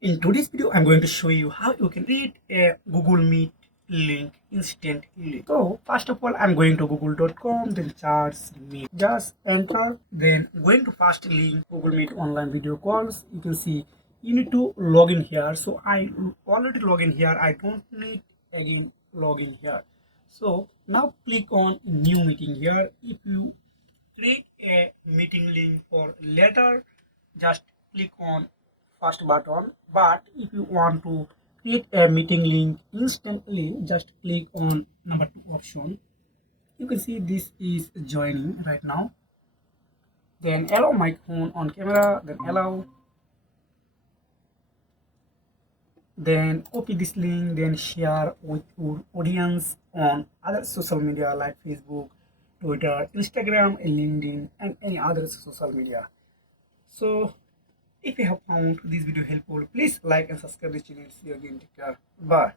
In today's video, I'm going to show you how you can create a Google Meet link instantly. So first of all, I'm going to google.com, then search Meet. Just enter, then going to first link Google Meet online video calls. You can see you need to log in here. So I already log in here. I don't need again log in here. So now click on new meeting here. If you create a meeting link for later, just click on first button. But if you want to create a meeting link instantly, just click on number 2 option. You can see this is joining right now. Then allow microphone on camera, then allow, then copy this link, then share with your audience on other social media like Facebook, Twitter, Instagram, LinkedIn, and any other social media. So if you have found this video helpful, please like and subscribe this channel. See you again. Take care. Bye.